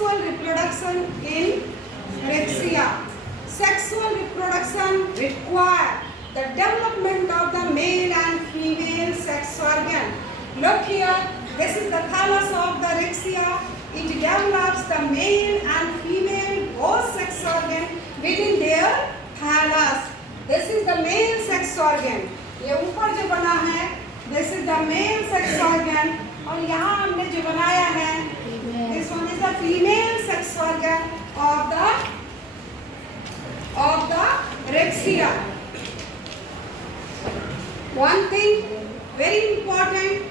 sexual reproduction in Rexia. Sexual reproduction require the development of the male and female sex organ. Look here, this is the thallus of the Rexia. It develops the male and female both sex organ within their thallus. This is the male sex organ. ये ऊपर जो बना है, this is the male sex organ. और यहाँ हमने जो बनाया है, this one is the female sex organ of the Rexia. One thing very important,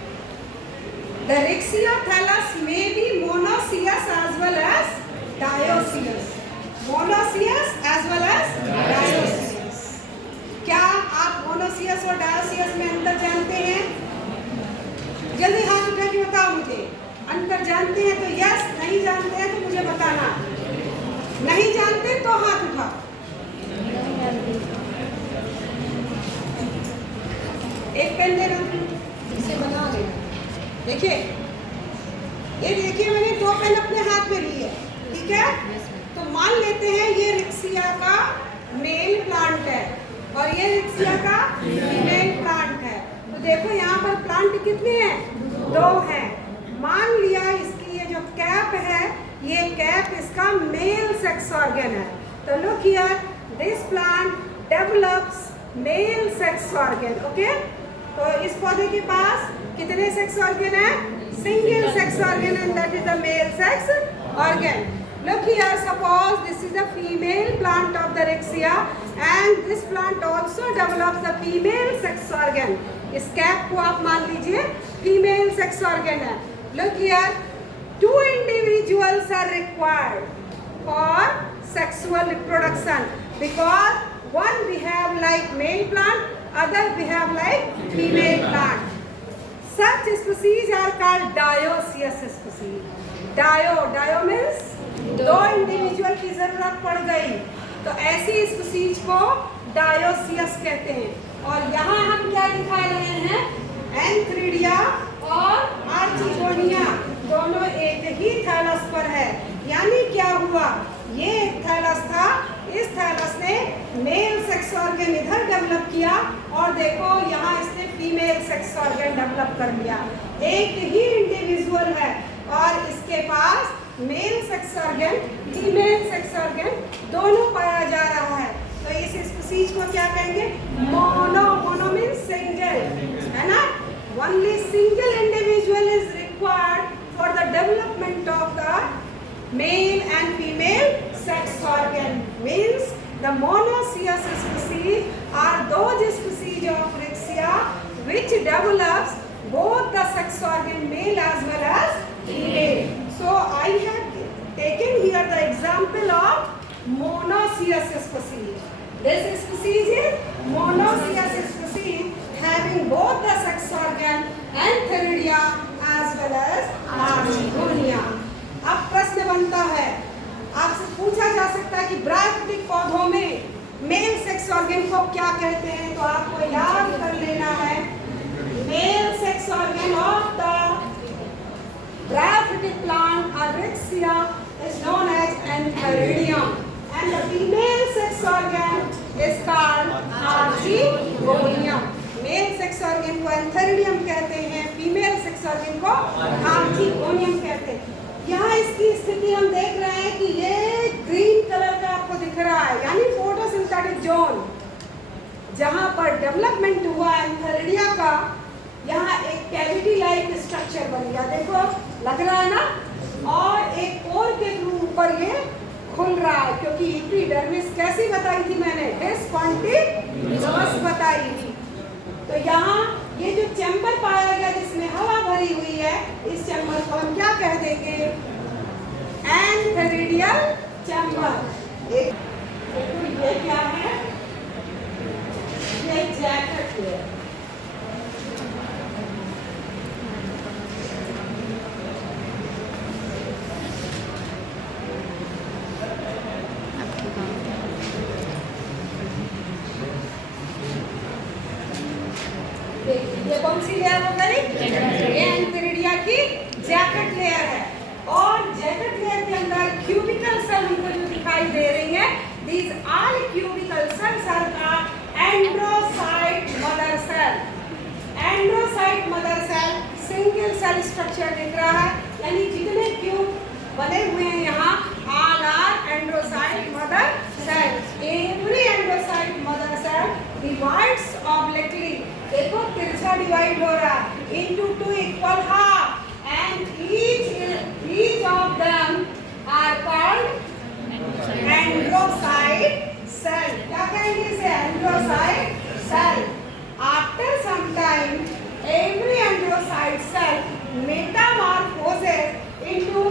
the Rexia thallus may be monoecious as well as dioecious. Monoecious as well as dioecious. क्या आप monoecious और dioecious में अंतर जानते हैं? जल्दी हाथ उठा के बताओ मुझे, अंतर जानते हैं तो यस, नहीं जानते हैं तो मुझे बताना। नहीं जानते तो हाथ उठाओ। एक पेन देना, इसे बना लेना। देखिए, ये देखिए मैंने दो पेन अपने हाथ में लिए, ठीक है? तो मान लेते हैं ये रिक्सिया का मेल प्लांट है और ये रिक्सिया का फीमेल प्लांट है। तो देखो यहाँ पर प्लांट कितने हैं? दो हैं। मान लिया इसकी ये जो कैप है, ये कैप इसका मेल सेक्स ऑर्गन है। तो look here, this plant develops mail sex organ. Okay, तो इस पौधे के पास कितने सेक्स ऑर्गन है? Single sex organ, and that is the mail sex organ. Look here, suppose this is the female plant of the Rexia and this plant also develops the female sex organ. इस cap को आप मान लीजिए female sex organ है. Look here, two individuals are required for sexual reproduction because one we have like male plant, other we have like female plant. Such species are called dioecious species. Dio means दो individual की जरूरत पड़ गई, तो ऐसी species को dioecious कहते हैं। और यहाँ हम क्या दिखा रहे हैं? एंथ्रिडिया और आर्चिगोनिया दोनों एक ही थैलस पर है। यानी क्या हुआ? ये एक थैलस था, इस थैलस ने मेल सेक्स ऑर्गन इधर डेवलप किया और देखो यहाँ इसने फीमेल सेक्स ऑर्गन डेवलप कर लिया। एक ही इंडिविजुअल है और इसके पास male sex organ, female sex organ दोनों पाया जा रहा है। तो इस स्पीसीज को क्या कहेंगे? मोनो। मोनो मीन्स सिंगल, है ना? Only single individual is required for the development of the male and female sex organ. Means the monoecious species are those species of Rexia which develops both the sex organ male as well as female. So I have taken here the example of monoecious species. This species is monoecious species having both the sex organ Antheridia as well as Archigonia. अब प्रश्न बनता है, आपसे पूछा जा सकता है कि ब्रायोफिटिक पौधों में मेल सेक्स ऑर्गन को क्या कहते हैं? तो आपको याद कर लेना है, male sex organ of the bryophytic plant Rexia is known as Antheridium and the female sex organ is called Archegonium. Mail sex organ को एंथेरिडियम कहते हैं, फीमेल सेक्स ऑर्गन को आर्चिगोनियम कहते हैं। यहाँ इसकी स्थिति हम देख रहे हैं कि ये ग्रीन कलर का आपको दिख रहा है, यानी फोटोसिंथेटिक जोन जहाँ पर डेवलपमेंट हुआ एंथेरिडिया का, यहाँ एक कैविटी लाइक स्ट्रक्चर बन गया। देखो लग रहा है ना? और एक कोर के थ्रू ऊपर ये खुल रहा है, क्योंकि एपिडर्मिस कैसी बताई थी मैंने? डिस्कंटिन्यूअस बताई थी। तो यहाँ ये जो चैम्बर पाया गया जिसमें हवा भरी हुई है, इस चैम्बर को हम क्या कह देंगे? Antheridial chamber. ये क्या है? ये जैकेट है। ये कौन सी लेयर हो गई? ये एंथेरिडिया की जैकेट लेयर है। और जैकेट लेयर सेल के अंदर क्यूबिकल सेल हमको जो दिखाई दे रही है, these all cubical cells are androcyte mother cell. Androcyte mother cell single cell structure दिख रहा है, यानी जितने क्यूब बने हुए हैं यहाँ all are androcyte mother cell. Every androcyte mother cell divides obliquely, देखो तिरछा डिवाइड हो रहा है into two equal half and each of them are called androcyte cell. क्या कहेंगे इसे? Androcyte cell. After some time every androcyte cell metamorphoses into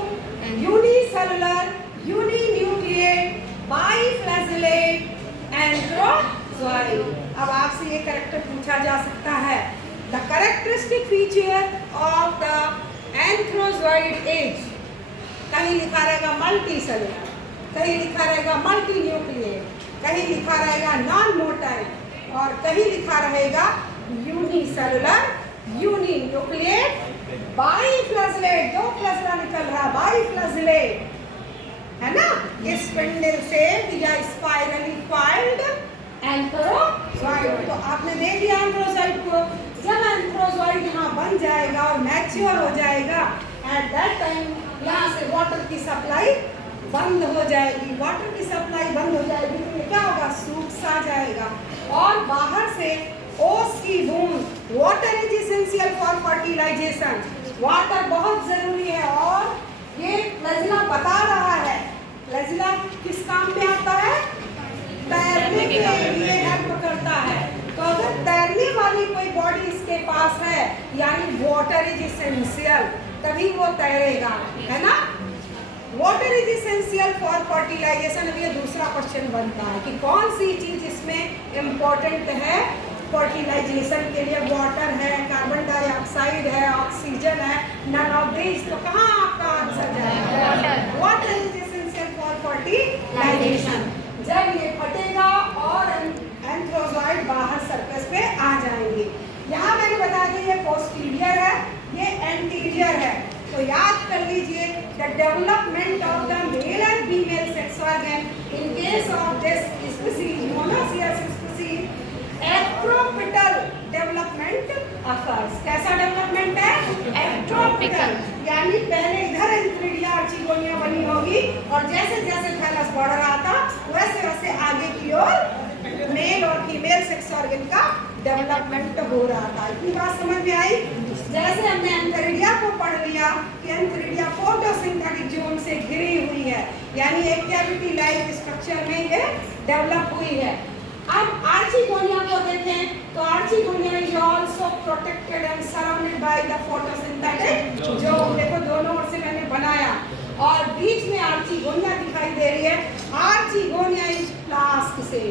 unicellular, uninucleate, biflagellate antherozoid. अब आपसे ये कैरेक्टर पूछा जा सकता है, the characteristic feature of the antherozoid is, कहीं लिखा रहेगा मल्टी सेलुलर, कहीं लिखा रहेगा मल्टी न्यूक्लिएट, कहीं लिखा रहेगा नॉन मोटाइल, और कहीं लिखा रहेगा यूनिसेलुलर, यूनिन्यूक्लिएट, बाइफ्लैजेलेट, दो फ्लैजला निकल रहा, बाइफ्लैजेलेट, है ना? स्पिंडल से या स्पाइरली कॉइल्ड एंथ्रोजॉइड। तो आपने देख लिया एंथ्रोजॉइड को। जब एंथ्रोजॉइड यहाँ बन जाएगा और मैच्योर हो जाएगा, एट दैट टाइम यहाँ से वाटर की सप्लाई बंद हो जाएगी। वाटर की सप्लाई बंद हो जाएगी तो ये क्या होगा? सूख सा जाएगा और बाहर से ओस की बूंद, water is essential for fertilisation, water बहुत जरूरी है। और ये फ्लैजिला बता रहा है, फ्लैजिला किस काम में आता है? तैरने के लिए हेल्प करता है। तो अगर तैरने वाली कोई बॉडी इसके पास है, यानी वाटर इज एसेंशियल, तभी वो तैरेगा, है ना? Water is essential for fertilisation. अब ये दूसरा क्वेश्चन बनता है कि कौन सी चीज इसमें इम्पोर्टेंट है फर्टिलाइजेशन के लिए? वाटर है, कार्बन डाइऑक्साइड है, ऑक्सीजन है, नन ऑफ दिस। तो कहाँ आपका आंसर जाएगा? Water is essential for fertilisation. जब ये फटेगा और एंथ्रोजॉइड बाहर सरफेस पे आ जाएंगे। यहाँ मैंने बता दिया ये पोस्टीरियर है, ये एंटीरियर है। तो याद कर लीजिए, the development of the male and female sex organ in case of this species, monoecious species, acropetal development occurs. कैसा डेवलपमेंट है? एक्ट्रोपिटल, यानी पहले इधर एंथ्रिडिया आर्चिगोनिया बनी होगी और जैसे जैसे थैलस बढ़ रहा था वैसे वैसे आगे की ओर मेल और फीमेल सेक्स ऑर्गन का डेवलपमेंट हो रहा था। इतनी बात समझ में आई? जैसे हमने एंथ्रिडिया को पढ़ लिया कि एंथ्रिडिया फोटोसिंथेटिक जोन से घिरी हुई है, यानी एक कैविटी लाइक स्ट्रक्चर में ये डेवलप हुई है। अब आर्चिगोनिया को देखें तो archegonia is also protected and surrounded by the photosynthetic zone. देखो दोनों ओर से मैंने बनाया और बीच में आर्चिगोनिया दिखाई दे रही है। आर्चिगोनिया इज फ्लास्क से।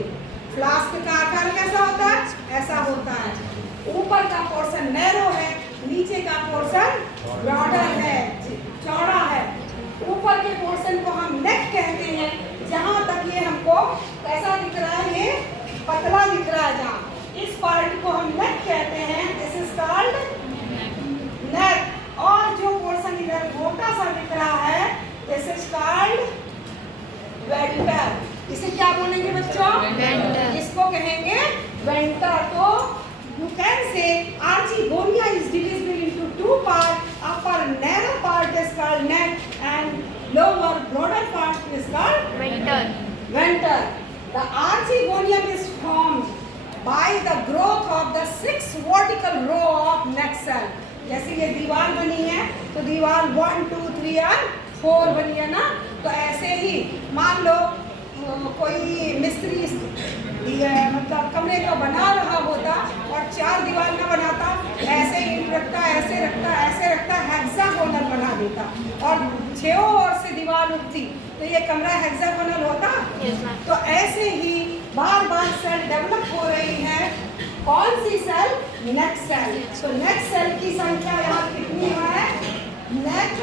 फ्लास्क का आकार कैसा होता है? ऐसा होता है। ऊपर का पोर्शन नैरो है, नीचे का पोर्शन ब्रॉडर है, चौड़ा है। ऊपर के पोर्शन को हम नेक कहते हैं, जहाँ तक ये हमको कैसा दिख रहा है? ये पतला दिख रहा है। जहाँ इस पार्ट को हम नेक कहते हैं, दिस इज कॉल्ड नेक। और जो पोर्शन इधर मोटा सा दिख रहा है, दिस इज कॉल्ड वेंटर। इसे क्या बोलेंगे बच्चों? वेंटर। इसको कहेंगे वेंटर। तो you can say Archigonia is divisible into two parts. Upper narrow part is called neck and lower broader part is called Venter. Venter. The Archigonium is formed by the growth of the 6 vertical row of neck cell. जैसे ये दीवार बनी है तो दीवार 1, 2, 3 और 4 बनी है ना। तो ऐसे ही मान लो कोई मिस्त्री मतलब कमरे को बना रहा होता और 4 दीवार ना बनाता, ऐसे ईंट रखता, ऐसे रखता, ऐसे रखता, हेक्सागोनल बना देता और 6 ओर से दीवार उठती, तो ये कमरा हेक्सागोनल होता। तो ऐसे ही बार बार सेल डेवलप हो रही है। कौन सी सेल? Neck cell. तो नेक सेल की संख्या यहाँ कितनी है? नेक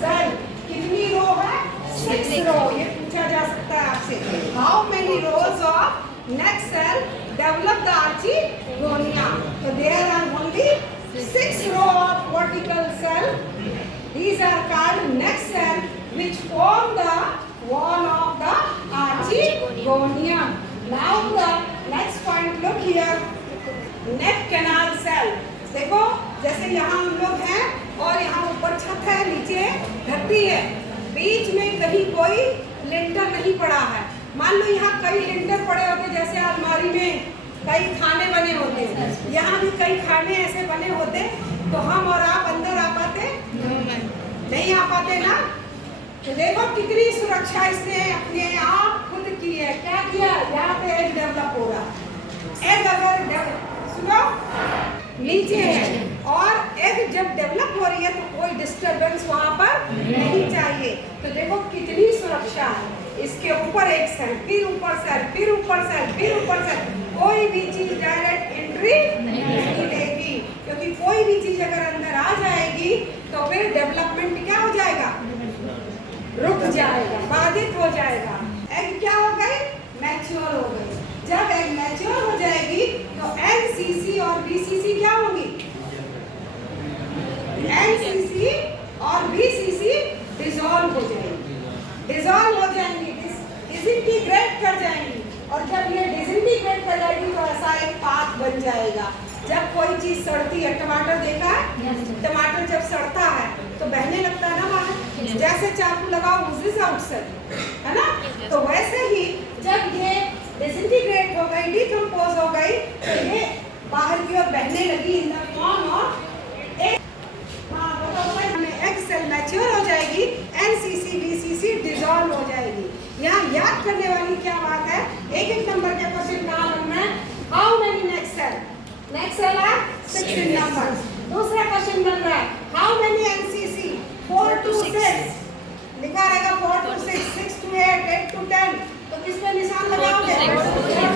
सेल कितनी रो है? 6 रो। ये पूछा जा सकता है आपसे, how many rose of neck cell develop the archigonia? So there are only 6 row of vertical cell. These are called neck cell, which wall of the archegonium. Now the next point, look here, neck canal cell. देखो जैसे यहाँ हम लोग हैं और यहाँ ऊपर छत है, नीचे धरती है, बीच में कहीं कोई लिंटर नहीं पड़ा है। मान लो यहाँ कई लिंटर पड़े होते, जैसे अलमारी में कई खाने बने होते, यहाँ भी कई खाने ऐसे बने होते, तो हम और आप अंदर आ पाते नहीं आ पाते ना। तो देखो कितनी सुरक्षा इसने अपने आप खुद की है। क्या किया, यहाँ पे एग डेवलप हो रहा। एग अगर सुनो नीचे है और एग जब डेवलप हो रही है तो कोई डिस्टरबेंस वहाँ पर नहीं चाहिए। तो देखो कितनी सुरक्षा है। इसके ऊपर एक सेल, फिर ऊपर सेल, फिर ऊपर सेल, फिर ऊपर सेल, कोई भी चीज डायरेक्ट एंट्री नहीं लेगी, क्योंकि कोई भी चीज अगर अंदर आ जाएगी तो फिर डेवलपमेंट क्या हो जाएगा, रुक जाएगा, बाधित हो जाएगा। एग क्या हो गई, मैच्योर हो गई। जब एग मैच्योर हो जाएगी तो एनसीसी और बीसीसी क्या होंगी, एनसीसी और बीसीसी डिसॉल्व हो जाएंगी, डिसॉल्व हो जाएंगी, डिसइंटीग्रेट कर जाएंगी। और जब ये डिसइंटीग्रेट कर जाएगी तो ऐसा एक पाथ बन जाएगा। जब कोई चीज सड़ती है, टमाटर देखा है, टमाटर जब सड़ता है तो बहने लगता है ना बाहर, जैसे चाकू लगाओ उसी आउटसाइड, है ना। तो वैसे ही जब ये डिसइंटीग्रेट हो गई, डिकम्पोज हो गई, तो ये बाहर की ओर बहने लगी in the form of egg cell mature हो जाएगी, एनसीसी बीसीसी डिसॉल्व हो जाएगी। यहाँ याद करने वाली क्या बात है, एक एक नंबर के क्वेश्चन कहाँ बनना है, how many neck cell, neck cell है 16 नंबर। दूसरा क्वेश्चन बन रहा है हाउ मेनी एनसीसी, 4 to 6 लिखा रहेगा, 4 to 6, 6 to 8, 8 to 10, तो किस पे निशान लगाओगे, 4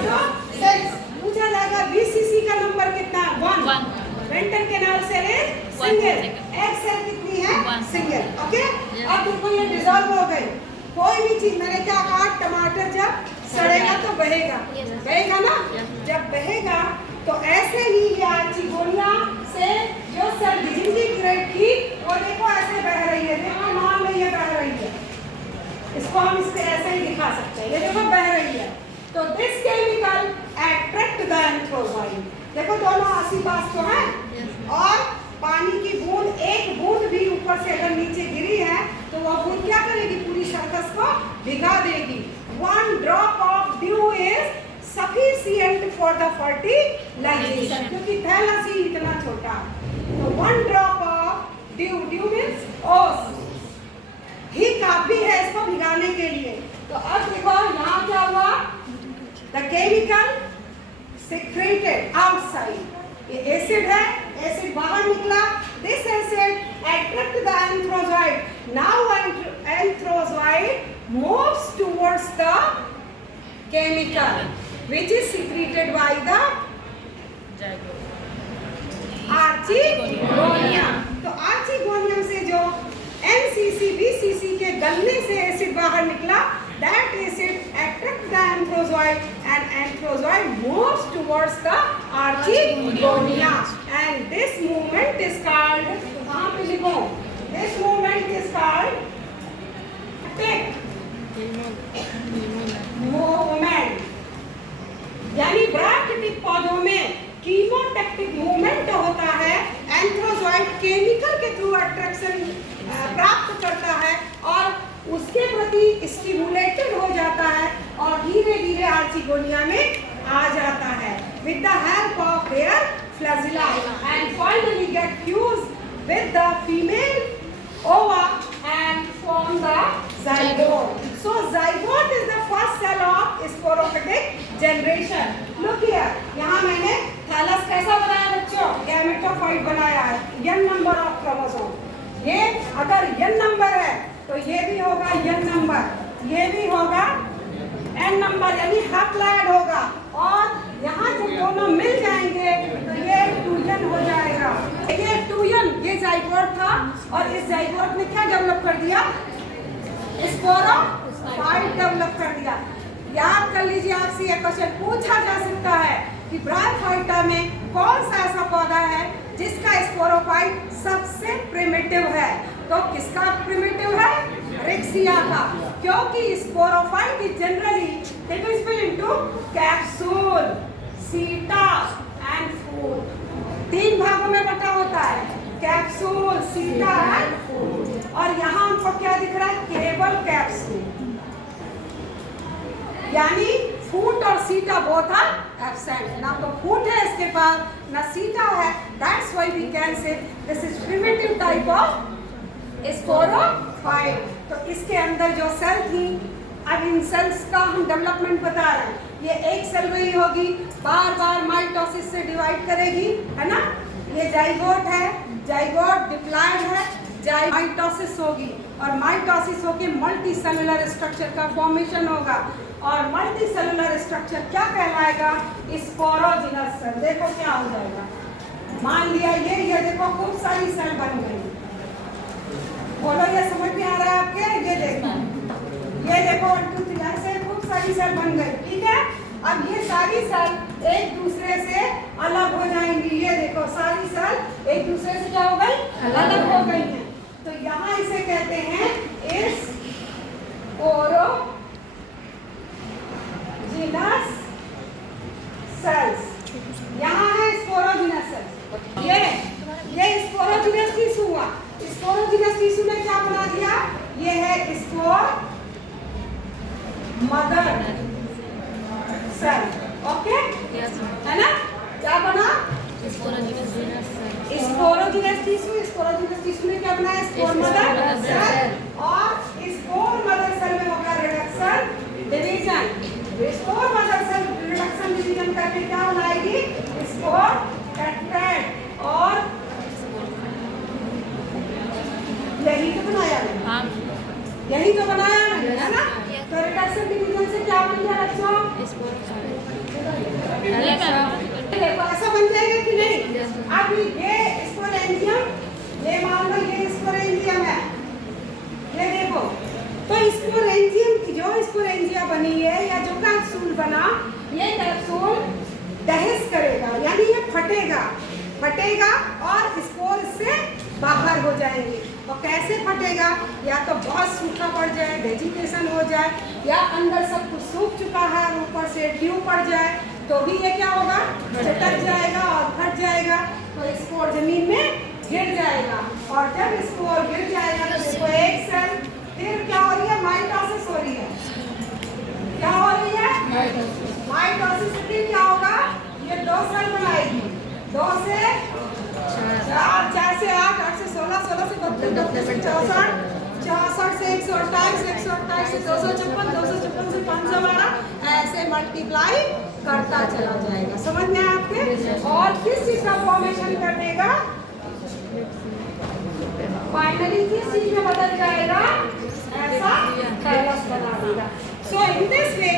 to 6। पूछा जाएगा बीसीसी का नंबर कितना है, 1। Ventral canal cell is single, egg cell कितनी है, सिंगल। ओके, अब देखो ये डिसॉल्व हो गई। कोई भी चीज, मैंने क्या कहा, टमाटर जब सड़ेगा तो बहेगा, बहेगा ना, जब बहेगा तो ऐसे ही ये आर्चीगोनिया से जो सेल डिसइंटीग्रेट की वो देखो ऐसे बह रही है, देखो मान लो ये बह रही है, इसको हम इससे ऐसे ही दिखा सकते हैं, ये देखो बह रही है। तो दिस केमिकल अट्रैक्ट द एंथ्रोजोइड, देखो दोनों आसी पास तो है, और पानी की बूंद, एक बूंद भी ऊपर से अगर नीचे गिरी है तो वह बूंद क्या करेगी, पूरी सरफेस को भिगा देगी। 1 drop of dew is sufficient for the fertilization, क्योंकि थैलासी इतना छोटा, तो 1 drop of dew, dew means ओस, ही काफी है इसको भिगाने के लिए। तो अब देखो यहाँ क्या हुआ, the chemical secreted outside, ये एसिड है, एसिड बाहर निकला, this acid attract the anthrozoid, now anthrozoid moves towards the chemical which is secreted by the archegonium। तो archegonium से जो एनसीसी बीसीसी के गलने से एसिड बाहर निकला, that acid attract the anthrozoid and anthrozoid moves towards the archegonia, and this movement is called, कहाँ पे लिखो, this movement is called attack movement, यानी ब्रैक्टिक पौधों में कीमोटैक्टिक मूवमेंट होता है। एंथ्रोजॉइड केमिकल के थ्रू अट्रैक्शन प्राप्त करता है और उसके प्रति स्टिमुलेटेड हो जाता है और धीरे धीरे आर्चीगोनिया में आ जाता है with the help of their flagella and finally get fused with the female ova and form the zygote। So zygote is the first cell of sporophytic generation। Look here, यहाँ मैंने थैलस कैसा बनाया बच्चों, गैमेटोफाइट बनाया है, n number of chromosome. ये अगर n number है तो ये भी होगा n नंबर, ये भी होगा n नंबर, यानी हैप्लॉइड होगा, और यहाँ जब दोनों मिल जाएंगे तो ये 2n हो जाएगा। ये 2n ये जाइगोट था, और इस जाइगोट ने क्या डेवलप कर दिया, स्पोरोफाइट डेवलप कर दिया। याद कर लीजिए, आपसे यह क्वेश्चन पूछा जा सकता है कि ब्रायोफाइटा में कौन सा ऐसा पौधा है जिसका स्पोरोफाइट सबसे प्रिमिटिव है, तो किसका प्रिमिटिव है, रिक्सी रिक्सिया का, क्योंकि sporophyte is generally divisible into capsule, सीटा एंड फूड। 3 भागों में बटा होता है, कैप्सूल, सीटा एंड फूड। और यहाँ हमको क्या दिख रहा है? केवल कैप्सूल, यानी फूट और सीटा बोथ आर एब्सेंट। ना तो फूट है इसके पास, ना सीटा है। That's why we can say this is primitive type of sporophyte. तो इसके अंदर जो सेल थी, अब इन सेल्स का हम डेवलपमेंट बता रहे हैं। ये एक सेल रही होगी, बार बार माइटोसिस से डिवाइड करेगी, है ना। ये जाइगोट है, जाइगोट डिप्लॉयड है, माइटोसिस होगी और माइटोसिस होके मल्टी सेलुलर स्ट्रक्चर का फॉर्मेशन होगा। और मल्टी सेलुलर स्ट्रक्चर क्या कहलाएगा? Sporogenous cell. देखो क्या हो जाएगा, मान लिया ये देखो खूब सारी सेल बन गई। बोलो ये समझ में आ रहा है आपके? ये देखो 1 2 3 ऐसे खूब सारी सेल बन गई, ठीक है। अब ये सारी सेल एक दूसरे से अलग हो जाएंगी। ये देखो सारी सेल एक दूसरे से क्या हो गई? अलग हो गई हैं। तो यहाँ इसे कहते हैं स्पोरोजिनस सेल्स। यहाँ है स्पोरोजिनस सेल्स। ये स्पोरोजिनस टिश्यू हुआ। स्पोरोजिनस टिश्यू ने क्या बना दिया? ये है स्पोर मदर सेल, ओके, है ना। क्या बना? Sporogenous tissue. स्पोरोजिनस टिश्यू ने क्या बनाया? Spore mother cell. और स्पोर मदर सेल में होगा reduction division. Spore mother cell reduction division करके क्या बनाएगी? Spore tetrad. और यही तो बनाया है, यही तो बनाया है ना। तो रिडक्शन डिवीजन से क्या बन गया बच्चों? देखो ऐसा बन जाएगा कि नहीं। अब ये स्पोरेंजियम, ये मान लो ये स्पोरेंजियम है, ये देखो। तो स्पोरेंजियम की जो स्पोरेंजिया बनी है या जो कैप्सूल बना, ये कैप्सूल दहस करेगा, यानी ये फटेगा और स्पोर से बाहर हो जाएंगे। और कैसे फटेगा? या तो बहुत सूखा पड़ जाए, वेजिटेशन हो जाए, या अंदर सब कुछ सूख चुका है और ऊपर से ड्यू पड़ जाए, तो भी ये क्या होगा? चटक जाएगा और फट जाएगा। तो स्पोर जमीन में गिर जाएगा। और जब स्पोर गिर जाएगा तो देखो एक सेल, फिर क्या हो रही है? माइटोसिस हो रही है। क्या हो रही है? माइटोसिस से फिर क्या होगा? ये 2 सेल बनाएगी, 2 से 4, 4 से 8, 8 से 16, 16 से 32, 32 से 64, 64 से 128, 128 से 256, 256 से 512, ऐसे मल्टीप्लाई करता चला जाएगा। समझ में आपके? और किस चीज का फॉर्मेशन कर देगा? फाइनली किस चीज में बदल जाएगा? ऐसा कैलस बना देगा। सो इन दिस वे